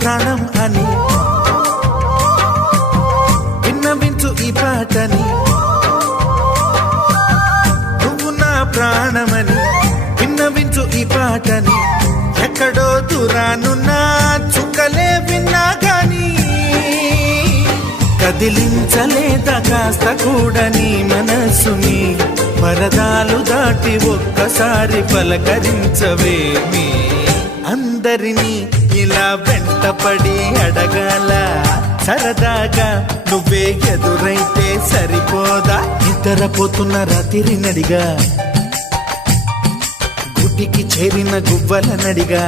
ప్రాణం అని విన్నవించు ఈ పాటని, నువ్వు నా ప్రాణమని విన్నవించు ఈ పాటని. ఎక్కడో దూరానున్నా చుక్కలే విన్నా గాని కదిలించలేదా కాస్త కూడా నీ మనసుని. పరదాలు దాటి ఒక్కసారి పలకరించవేమి. అందరినీ ఇలా వెంటపడి అడగాల సరదాగా నువ్వే ఎదురైతే సరిపోదా. నిద్రపోతున్న రాత్రి నడిగా, గుటికి చేరిన గువ్వల నడిగా,